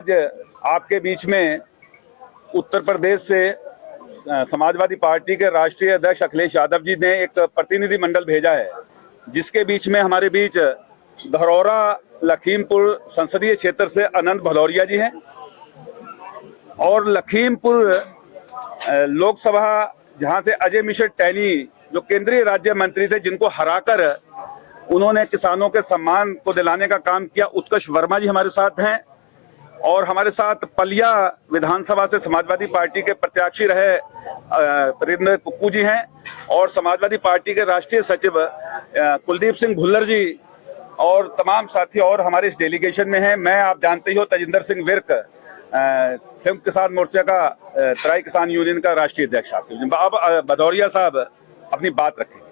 आज आपके बीच में उत्तर प्रदेश से समाजवादी पार्टी के राष्ट्रीय अध्यक्ष अखिलेश यादव जी ने एक प्रतिनिधि मंडल भेजा है, जिसके बीच में हमारे बीच धरौरा लखीमपुर संसदीय क्षेत्र से अनंत भदौरिया जी हैं और लखीमपुर लोकसभा जहां से अजय मिश्र टैनी जो केंद्रीय राज्य मंत्री थे, जिनको हराकर उन्होंने किसानों के सम्मान को दिलाने का काम किया, उत्कर्ष वर्मा जी हमारे साथ हैं। और हमारे साथ पलिया विधानसभा से समाजवादी पार्टी के प्रत्याशी रहे प्रेमचंद कुक्कू जी हैं और समाजवादी पार्टी के राष्ट्रीय सचिव कुलदीप सिंह भुल्लर जी और तमाम साथी और हमारे इस डेलीगेशन में हैं। मैं, आप जानते ही हो, तजिंदर सिंह विर्क संयुक्त किसान मोर्चा का तराई किसान यूनियन का राष्ट्रीय अध्यक्ष। अब भदौरिया साहब अपनी बात रखेंगे।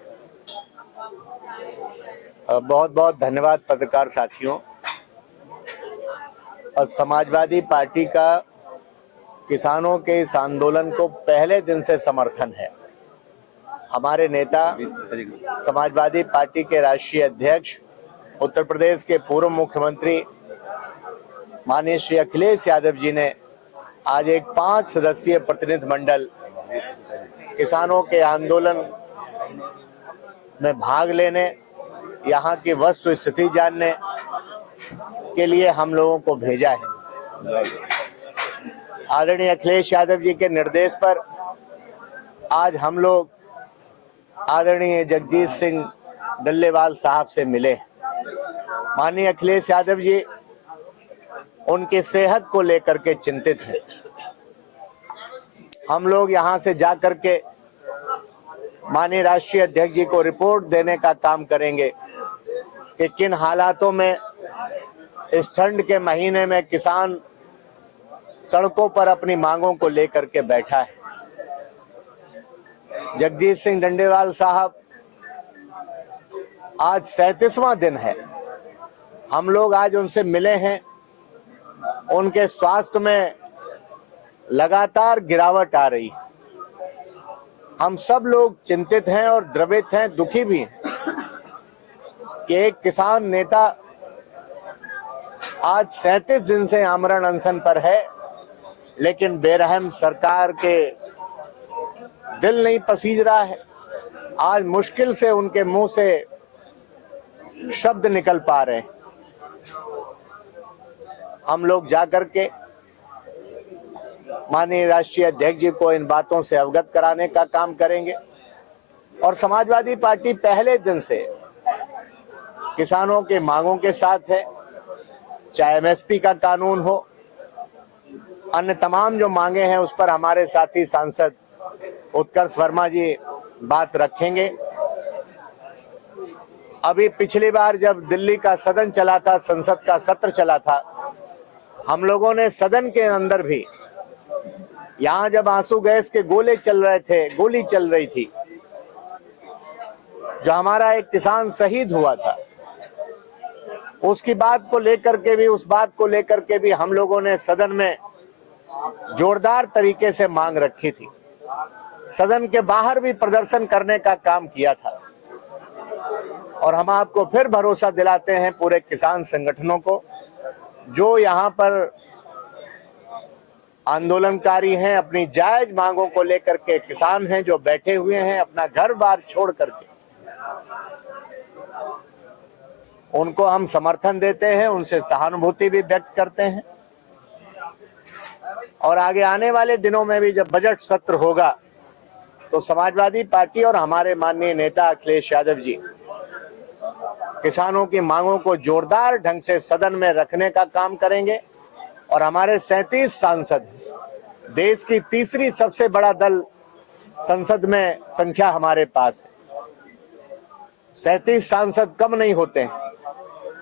बहुत बहुत धन्यवाद पत्रकार साथियों। और समाजवादी पार्टी का किसानों के इस आंदोलन को पहले दिन से समर्थन है। हमारे नेता समाजवादी पार्टी के राष्ट्रीय अध्यक्ष उत्तर प्रदेश के पूर्व मुख्यमंत्री माननीय श्री अखिलेश यादव जी ने आज एक 5 सदस्यीय प्रतिनिधि मंडल किसानों के आंदोलन में भाग लेने, यहाँ की वस्तु स्थिति जानने के लिए हम लोगों को भेजा है। आदरणीय अखिलेश यादव जी के निर्देश पर आज हम लोग आदरणीय जगजीत सिंह डल्लेवाल साहब से मिले। माननीय अखिलेश यादव जी उनकी सेहत को लेकर के चिंतित हैं। हम लोग यहाँ से जाकर के माननीय राष्ट्रीय अध्यक्ष जी को रिपोर्ट देने का काम करेंगे कि किन हालातों में इस ठंड के महीने में किसान सड़कों पर अपनी मांगों को लेकर के बैठा है। जगजीत सिंह डंडेवाल साहब, आज 37वां दिन है हम लोग आज उनसे मिले हैं। उनके स्वास्थ्य में लगातार गिरावट आ रही है। हम सब लोग चिंतित हैं और द्रवित हैं, दुखी भी हैं कि एक किसान नेता आज 37 दिन से आमरण अनशन पर है, लेकिन बेरहम सरकार के दिल नहीं पसीज रहा है। आज मुश्किल से उनके मुंह से शब्द निकल पा रहे हैं। हम लोग जाकर के माननीय राष्ट्रीय अध्यक्ष जी को इन बातों से अवगत कराने का काम करेंगे। और समाजवादी पार्टी पहले दिन से किसानों के मांगों के साथ है, चाहे एमएसपी का कानून हो, अन्य तमाम जो मांगे हैं उस पर हमारे साथी सांसद उत्कर्ष वर्मा जी बात रखेंगे। अभी पिछली बार जब दिल्ली का सदन चला था, संसद का सत्र चला था, हम लोगों ने सदन के अंदर भी, यहाँ जब आंसू गैस के गोले चल रहे थे, गोली चल रही थी, जो हमारा एक किसान शहीद हुआ था, उसकी बात को लेकर के भी, उस बात को लेकर के भी हम लोगों ने सदन में जोरदार तरीके से मांग रखी थी। सदन के बाहर भी प्रदर्शन करने का काम किया था। और हम आपको फिर भरोसा दिलाते हैं, पूरे किसान संगठनों को, जो यहाँ पर आंदोलनकारी हैं, अपनी जायज मांगों को लेकर के किसान हैं जो बैठे हुए हैं अपना घर बार छोड़ करके, उनको हम समर्थन देते हैं, उनसे सहानुभूति भी व्यक्त करते हैं। और आगे आने वाले दिनों में भी जब बजट सत्र होगा तो समाजवादी पार्टी और हमारे माननीय नेता अखिलेश यादव जी किसानों की मांगों को जोरदार ढंग से सदन में रखने का काम करेंगे। और हमारे 37 सांसद, देश की तीसरी सबसे बड़ा दल संसद में संख्या हमारे पास है। 37 सांसद कम नहीं होते हैं।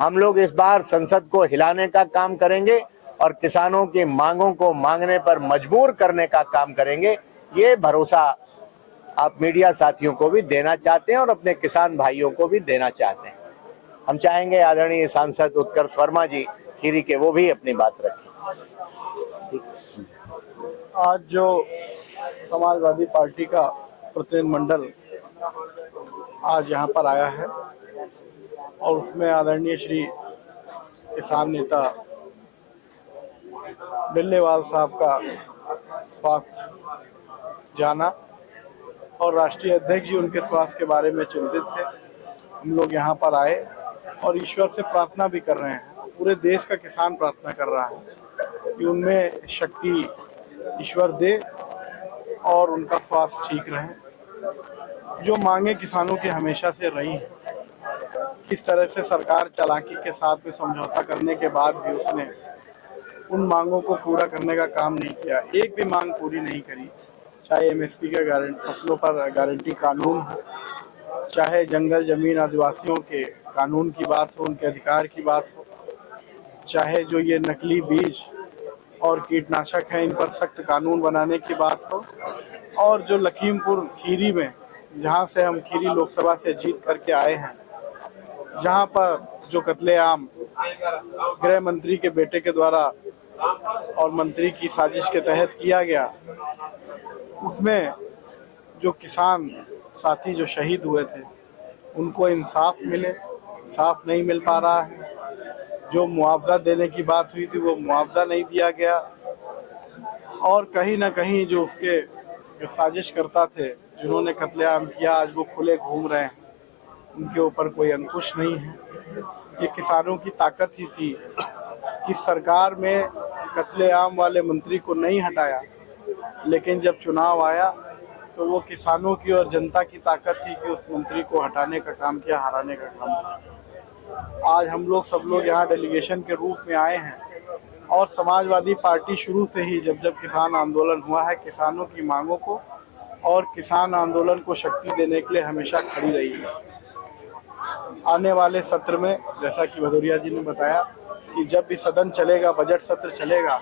हम लोग इस बार संसद को हिलाने का काम करेंगे और किसानों की मांगों को मांगने पर मजबूर करने का काम करेंगे। ये भरोसा आप मीडिया साथियों को भी देना चाहते हैं और अपने किसान भाइयों को भी देना चाहते हैं। हम चाहेंगे आदरणीय सांसद उत्कर्ष वर्मा जी खीरी के वो भी अपनी बात रखें। आज जो समाजवादी पार्टी का प्रतिनिधिमंडल आज यहाँ पर आया है और उसमें आदरणीय श्री किसान नेता डल्लेवाल साहब का स्वास्थ्य जाना और राष्ट्रीय अध्यक्ष जी उनके स्वास्थ्य के बारे में चिंतित थे। हम लोग यहाँ पर आए और ईश्वर से प्रार्थना भी कर रहे हैं। पूरे देश का किसान प्रार्थना कर रहा है कि उनमें शक्ति ईश्वर दे और उनका स्वास्थ्य ठीक रहे। जो मांगे किसानों की हमेशा से रही हैं, किस तरह से सरकार चालाकी के साथ में समझौता करने के बाद भी उसने उन मांगों को पूरा करने का काम नहीं किया, एक भी मांग पूरी नहीं करी। चाहे एमएसपी का फसलों पर गारंटी कानून हो, चाहे जंगल जमीन आदिवासियों के कानून की बात हो, उनके अधिकार की बात हो, चाहे जो ये नकली बीज और कीटनाशक हैं इन पर सख्त कानून बनाने की बात हो, और जो लखीमपुर खीरी में, जहाँ से हम खीरी लोकसभा से जीत करके आए हैं, जहाँ पर जो कत्लेआम गृह मंत्री के बेटे के द्वारा और मंत्री की साजिश के तहत किया गया, उसमें जो किसान साथी जो शहीद हुए थे उनको इंसाफ मिले, इंसाफ नहीं मिल पा रहा है। जो मुआवजा देने की बात हुई थी वो मुआवजा नहीं दिया गया, और कहीं ना कहीं जो उसके जो साजिश करता थे, जिन्होंने कत्लेआम किया, आज वो खुले घूम रहे हैं, उनके ऊपर कोई अंकुश नहीं है। ये किसानों की ताकत ही थी कि सरकार में कत्लेआम वाले मंत्री को नहीं हटाया, लेकिन जब चुनाव आया तो वो किसानों की और जनता की ताकत थी कि उस मंत्री को हटाने का काम किया, हराने का काम किया। आज हम लोग सब लोग यहाँ डेलीगेशन के रूप में आए हैं, और समाजवादी पार्टी शुरू से ही जब किसान आंदोलन हुआ है, किसानों की मांगों को और किसान आंदोलन को शक्ति देने के लिए हमेशा खड़ी रही है। आने वाले सत्र में, जैसा कि भदौरिया जी ने बताया, कि जब भी सदन चलेगा, बजट सत्र चलेगा,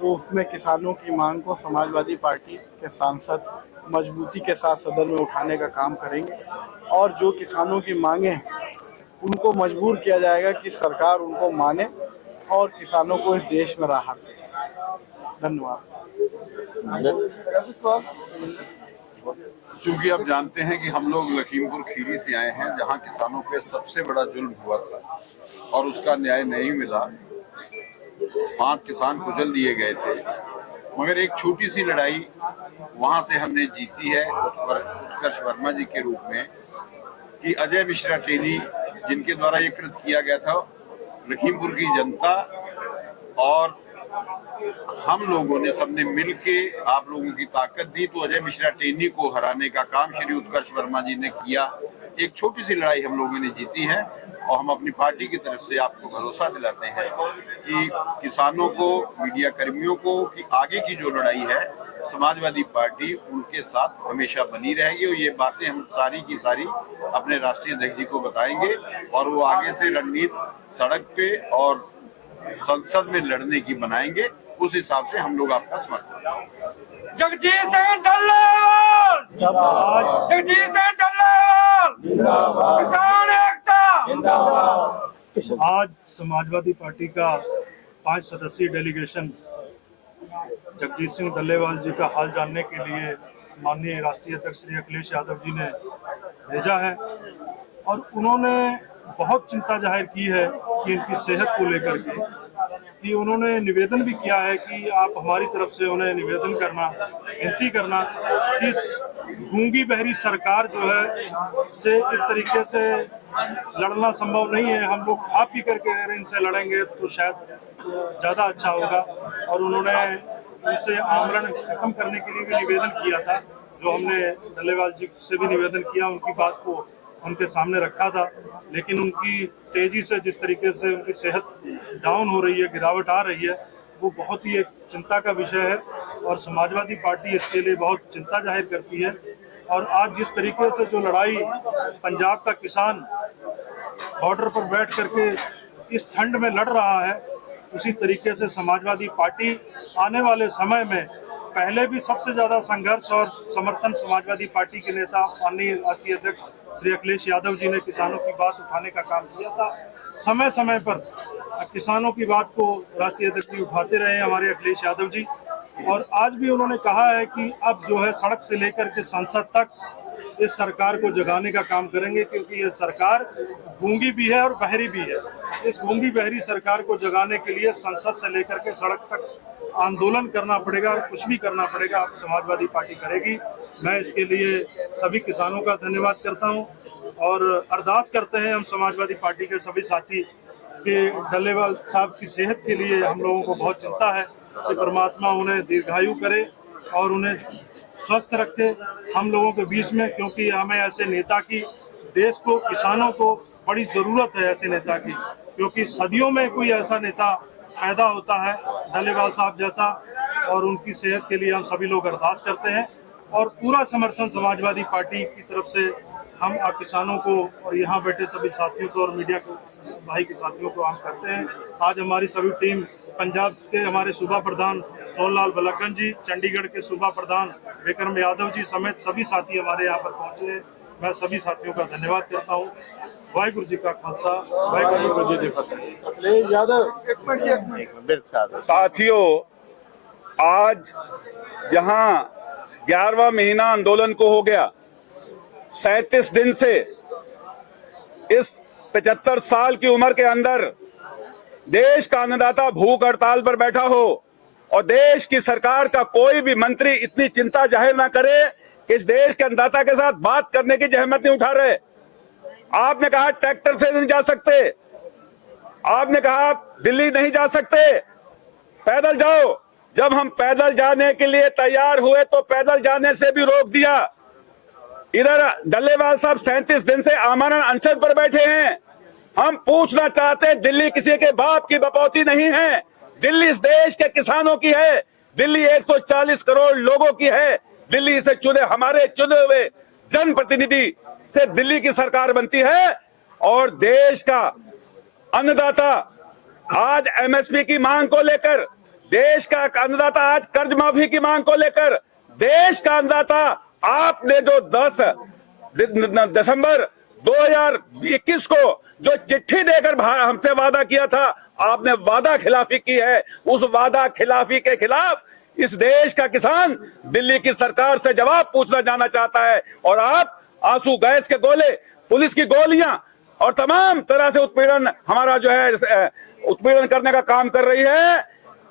तो उसमें किसानों की मांग को समाजवादी पार्टी के सांसद मजबूती के साथ सदन में उठाने का काम करेंगे, और जो किसानों की मांगे हैं उनको मजबूर किया जाएगा कि सरकार उनको माने और किसानों को इस देश में राहत दे। धन्यवाद। चूंकि आप जानते हैं कि हम लोग लखीमपुर खीरी से आए हैं, जहां किसानों पे सबसे बड़ा जुल्म हुआ था और उसका न्याय नहीं मिला। 5 किसान कुचल दिए गए थे, मगर एक छोटी सी लड़ाई वहां से हमने जीती है उत्कर्ष वर्मा जी के रूप में, कि अजय मिश्रा टेनी, जिनके द्वारा ये कृत किया गया था, लखीमपुर की जनता और हम लोगों ने सबने मिलके आप लोगों की ताकत दी, तो अजय मिश्रा टेनी को हराने का काम श्री उत्कर्ष वर्मा जी ने किया। एक छोटी सी लड़ाई हम लोगों ने जीती है, और हम अपनी पार्टी की तरफ से आपको भरोसा दिलाते हैं कि किसानों को, मीडिया कर्मियों को, कि आगे की जो लड़ाई है समाजवादी पार्टी उनके साथ हमेशा बनी रहेगी। और ये बातें हम सारी की सारी अपने राष्ट्रीय अध्यक्ष जी को बताएंगे, और वो आगे से रणनीति सड़क पे और संसद में लड़ने की बनाएंगे। उस हिसाब से हम लोग आपका समर्थन। जगजीत सिंह डल्लेवाल जिंदाबाद, जगजीत सिंह डल्लेवाल जिंदाबाद, किसान एकता जिंदाबाद। आज समाजवादी पार्टी का 5 सदस्यीय डेलीगेशन जगजीत सिंह डल्लेवाल जी का हाल जानने के लिए माननीय राष्ट्रीय अध्यक्ष श्री अखिलेश यादव जी ने भेजा है, और उन्होंने बहुत चिंता जाहिर की है कि इनकी सेहत को लेकर के, कि उन्होंने निवेदन भी किया है कि आप हमारी तरफ से उन्हें निवेदन करना, विनती करना कि इस गूंगी बहरी सरकार जो है से इस तरीके से लड़ना संभव नहीं है। हम लोग खा पी करके अगर इनसे लड़ेंगे तो शायद ज़्यादा अच्छा होगा, और उन्होंने इनसे आमरण खत्म करने के लिए भी निवेदन किया था, जो हमने डल्लेवाल जी से भी निवेदन किया, उनकी बात को उनके सामने रखा था। लेकिन उनकी तेजी से जिस तरीके से उनकी सेहत डाउन हो रही है, गिरावट आ रही है, वो बहुत ही एक चिंता का विषय है, और समाजवादी पार्टी इसके लिए बहुत चिंता जाहिर करती है। और आज जिस तरीके से जो लड़ाई पंजाब का किसान बॉर्डर पर बैठ करके इस ठंड में लड़ रहा है, उसी तरीके से समाजवादी पार्टी आने वाले समय में, पहले भी सबसे ज्यादा संघर्ष और समर्थन समाजवादी पार्टी के नेता माननीय राष्ट्रीय अध्यक्ष श्री अखिलेश यादव जी ने किसानों की बात उठाने का काम किया था। समय समय पर किसानों की बात को राष्ट्रीय अध्यक्ष जी उठाते रहे हमारे अखिलेश यादव जी, और आज भी उन्होंने कहा है कि अब जो है सड़क से लेकर के संसद तक इस सरकार को जगाने का काम करेंगे, क्योंकि ये सरकार गूंगी भी है और बहरी भी है। इस गूंगी बहरी सरकार को जगाने के लिए संसद से लेकर के सड़क तक आंदोलन करना पड़ेगा, कुछ भी करना पड़ेगा, समाजवादी पार्टी करेगी। मैं इसके लिए सभी किसानों का धन्यवाद करता हूं और अरदास करते हैं हम समाजवादी पार्टी के सभी साथी कि डल्लेवाल साहब की सेहत के लिए हम लोगों को बहुत चिंता है कि परमात्मा उन्हें दीर्घायु करे और उन्हें स्वस्थ रखे हम लोगों के बीच में, क्योंकि हमें ऐसे नेता की, देश को, किसानों को बड़ी जरूरत है ऐसे नेता की, क्योंकि सदियों में कोई ऐसा नेता पैदा होता है डल्लेवाल साहब जैसा, और उनकी सेहत के लिए हम सभी लोग अरदास करते हैं और पूरा समर्थन समाजवादी पार्टी की तरफ से हम किसानों को और यहाँ बैठे सभी साथियों को और मीडिया को, भाई के साथियों को हम करते हैं। आज हमारी सभी टीम, पंजाब के हमारे सूबा प्रधान सोनलाल बलकन जी, चंडीगढ़ के सूबा प्रधान विक्रम यादव जी समेत सभी साथी हमारे यहाँ पर पहुंचे हैं। मैं सभी साथियों का धन्यवाद करता हूँ। वाहिगुरु जी का खालसा, वाहिगुरु जी की फतेह। अखिलेश यादव साथियों, आज जहां 11वां महीना आंदोलन को हो गया, 37 दिन से इस 75 साल की उम्र के अंदर देश का अन्नदाता भूख हड़ताल पर बैठा हो और देश की सरकार का कोई भी मंत्री इतनी चिंता जाहिर ना करे कि इस देश के अन्नदाता के साथ बात करने की जहमत नहीं उठा रहे। आपने कहा ट्रैक्टर से नहीं जा सकते, आपने कहा दिल्ली नहीं जा सकते, पैदल जाओ। जब हम पैदल जाने के लिए तैयार हुए तो पैदल जाने से भी रोक दिया। इधर डल्लेवाल साहब 37 दिन से आमरण अनशन पर बैठे हैं। हम पूछना चाहते हैं, दिल्ली किसी के बाप की बपौती नहीं है, दिल्ली इस देश के किसानों की है, दिल्ली 140 करोड़ लोगों की है, दिल्ली से चुने, हमारे चुने हुए जनप्रतिनिधि से दिल्ली की सरकार बनती है। और देश का अन्नदाता आज एमएसपी की मांग को लेकर, देश का अन्नदाता आज कर्ज माफी की मांग को लेकर, देश का अन्नदाता आपने जो 10 दिसंबर 2021 को जो चिट्ठी देकर हमसे वादा किया था, आपने वादा खिलाफी की है। उस वादा खिलाफी के खिलाफ इस देश का किसान दिल्ली की सरकार से जवाब पूछना जाना चाहता है। और आप आंसू गैस के गोले, पुलिस की गोलियां और तमाम तरह से उत्पीड़न, हमारा जो है उत्पीड़न करने का काम कर रही है।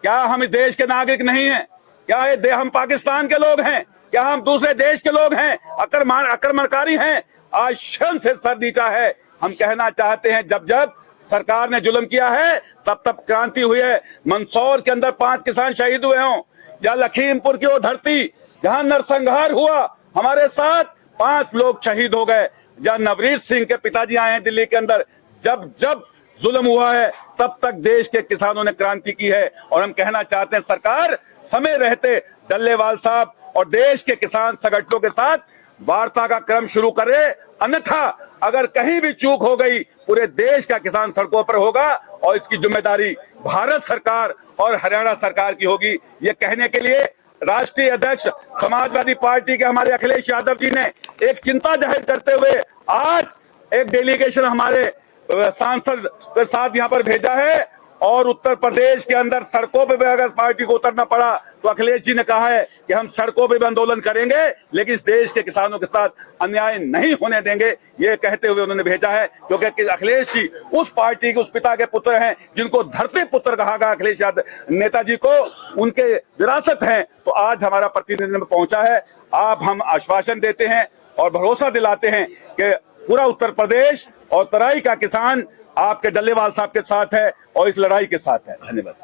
क्या हम इस देश के नागरिक नहीं हैं? क्या ये हम पाकिस्तान के लोग हैं? क्या हम दूसरे देश के लोग हैं? आक्रमणकारी हैं? आज शर्म से सर नीचा है। हम कहना चाहते हैं, जब जब सरकार ने जुल्म किया है तब तब क्रांति हुई है। मंदसौर के अंदर 5 किसान शहीद हुए हों, या लखीमपुर की वो धरती जहां नरसंहार हुआ, हमारे साथ 5 लोग शहीद हो गए। जहां नवरीत सिंह के पिताजी आए हैं दिल्ली के अंदर, जब जब जुल्म हुआ है तब तक देश के किसानों ने क्रांति की है। और हम कहना चाहते हैं, सरकार समय रहते डल्लेवाल साहब और देश के किसान संगठनों के साथ वार्ता का क्रम शुरू करे, अन्यथा अगर कहीं भी चूक हो गई पूरे देश का किसान सड़कों पर होगा और इसकी जिम्मेदारी भारत सरकार और हरियाणा सरकार की होगी। ये कहने के लिए राष्ट्रीय अध्यक्ष समाजवादी पार्टी के हमारे अखिलेश यादव जी ने एक चिंता जाहिर करते हुए आज एक डेलीगेशन हमारे सांसद के साथ यहाँ पर भेजा है। और उत्तर प्रदेश के अंदर सड़कों पे भी अगर पार्टी को उतरना पड़ा तो अखिलेश जी ने कहा है कि हम सड़कों पे भी आंदोलन करेंगे, लेकिन इस देश के किसानों के साथ अन्याय नहीं होने देंगे। ये कहते हुए उन्होंने भेजा है, क्योंकि अखिलेश जी उस पार्टी के उस पिता के पुत्र हैं जिनको धरती पुत्र कहा गया अखिलेश यादव नेताजी को, उनके विरासत हैं। तो आज हमारा प्रतिनिधिमंडल पहुंचा है। आप हम आश्वासन देते हैं और भरोसा दिलाते हैं कि पूरा उत्तर प्रदेश और तराई का किसान आपके डल्लेवाल साहब के साथ है और इस लड़ाई के साथ है। धन्यवाद।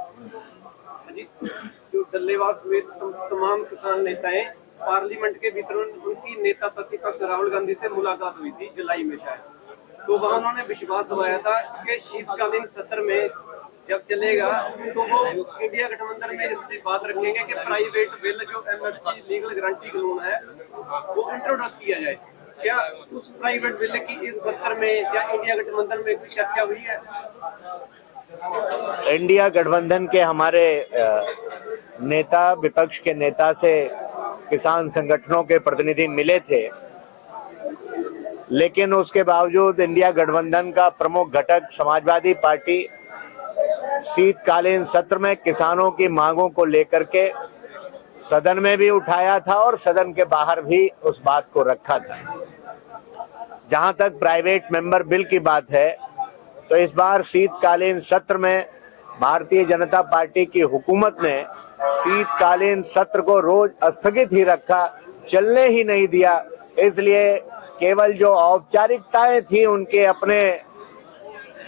जो डल्लेवाल समेत तमाम किसान नेताएं पार्लियामेंट के भीतर, उनकी नेता प्रतिपक्ष राहुल गांधी से मुलाकात हुई थी जुलाई में शायद, तो वहां उन्होंने विश्वास दिलाया था कि शीतकालीन सत्र में जब चलेगा तो वो इंडिया गठबंधन में इससे बात रखेंगे कि प्राइवेट बिल जो एमएसपी लीगल गारंटी कानून है वो इंट्रोड्यूस किया जाए। क्या उस प्राइवेट बिल की इस सत्र में या इंडिया गठबंधन में कोई चर्चा हुई है? इंडिया गठबंधन के हमारे नेता, विपक्ष के नेता से किसान संगठनों के प्रतिनिधि मिले थे, लेकिन उसके बावजूद इंडिया गठबंधन का प्रमुख घटक समाजवादी पार्टी शीतकालीन सत्र में किसानों की मांगों को लेकर के सदन में भी उठाया था और सदन के बाहर भी उस बात को रखा था। जहां तक प्राइवेट मेंबर बिल की बात है, तो इस बार शीतकालीन सत्र में भारतीय जनता पार्टी की हुकूमत ने शीतकालीन सत्र को रोज स्थगित ही रखा, चलने ही नहीं दिया। इसलिए केवल जो औपचारिकताएं थी उनके अपने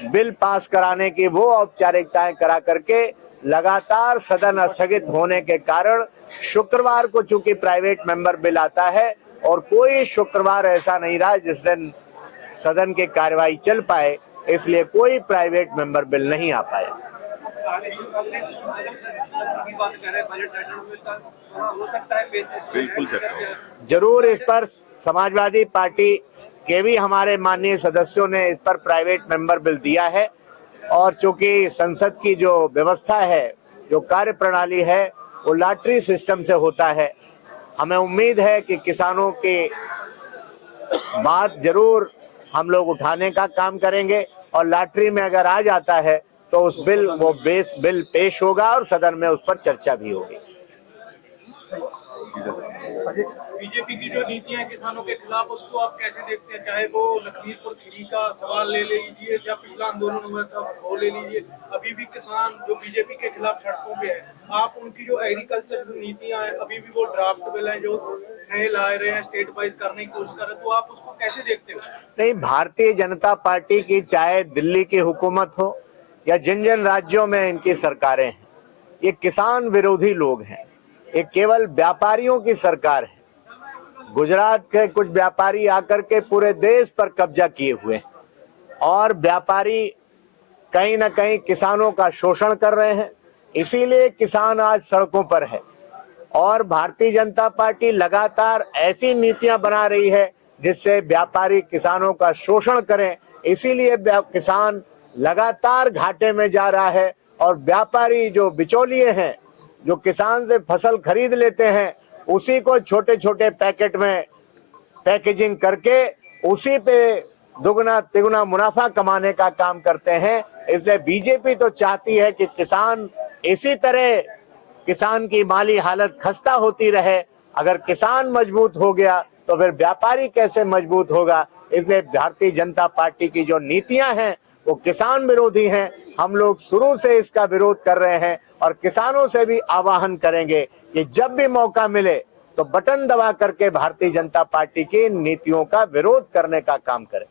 बिल पास कराने की, वो औपचारिकताएं करा करके लगातार सदन स्थगित होने के कारण शुक्रवार को चूंकि प्राइवेट मेंबर बिल आता है और कोई शुक्रवार ऐसा नहीं रहा जिस दिन सदन की कार्यवाही चल पाए, इसलिए कोई प्राइवेट मेंबर बिल नहीं आ पाया। की बात करें बजट सेशन में हो सकता है बिल्कुल चर्चा जरूर इस पर समाजवादी पार्टी के भी हमारे माननीय सदस्यों ने इस पर प्राइवेट मेंबर बिल दिया है और चूंकि संसद की जो व्यवस्था है, जो कार्य प्रणाली है, वो लॉटरी सिस्टम से होता है। हमें उम्मीद है कि किसानों की बात जरूर हम लोग उठाने का काम करेंगे और लॉटरी में अगर आ जाता है तो उस बिल वो बेस बिल पेश होगा और सदन में उस पर चर्चा भी होगी। बीजेपी की जो नीतियां किसानों के खिलाफ, उसको आप कैसे देखते हैं? चाहे वो लखीमपुर खीरी का सवाल ले लीजिए या पिछला आंदोलन हुआ था वो ले लीजिए, अभी भी किसान जो बीजेपी के खिलाफ सड़कों पे है। आप उनकी जो एग्रीकल्चर नीतियां हैं, अभी भी वो ड्राफ्ट बिल है जो नए ला रहे हैं, स्टेट वाइज करने की कोशिश कर रहे हैं, तो आप उसको कैसे देखते हो? नहीं, भारतीय जनता पार्टी की चाहे दिल्ली की हुकूमत हो या जिन जिन राज्यों में इनकी सरकारें हैं, ये किसान विरोधी लोग हैं। ये केवल व्यापारियों की सरकार है। गुजरात के कुछ व्यापारी आकर के पूरे देश पर कब्जा किए हुए हैं और व्यापारी कहीं ना कहीं किसानों का शोषण कर रहे हैं, इसीलिए किसान आज सड़कों पर है। और भारतीय जनता पार्टी लगातार ऐसी नीतियां बना रही है जिससे व्यापारी किसानों का शोषण करें, इसीलिए किसान लगातार घाटे में जा रहा है। और व्यापारी जो बिचौलिए हैं, जो किसान से फसल खरीद लेते हैं, उसी को छोटे छोटे पैकेट में पैकेजिंग करके उसी पे दुगना तिगुना मुनाफा कमाने का काम करते हैं। इसलिए बीजेपी तो चाहती है कि किसान इसी तरह किसान की माली हालत खस्ता होती रहे। अगर किसान मजबूत हो गया तो फिर व्यापारी कैसे मजबूत होगा? इसलिए भारतीय जनता पार्टी की जो नीतियां हैं वो किसान विरोधी हैं। हम लोग शुरू से इसका विरोध कर रहे हैं और किसानों से भी आह्वान करेंगे कि जब भी मौका मिले तो बटन दबा करके भारतीय जनता पार्टी की नीतियों का विरोध करने का काम करें।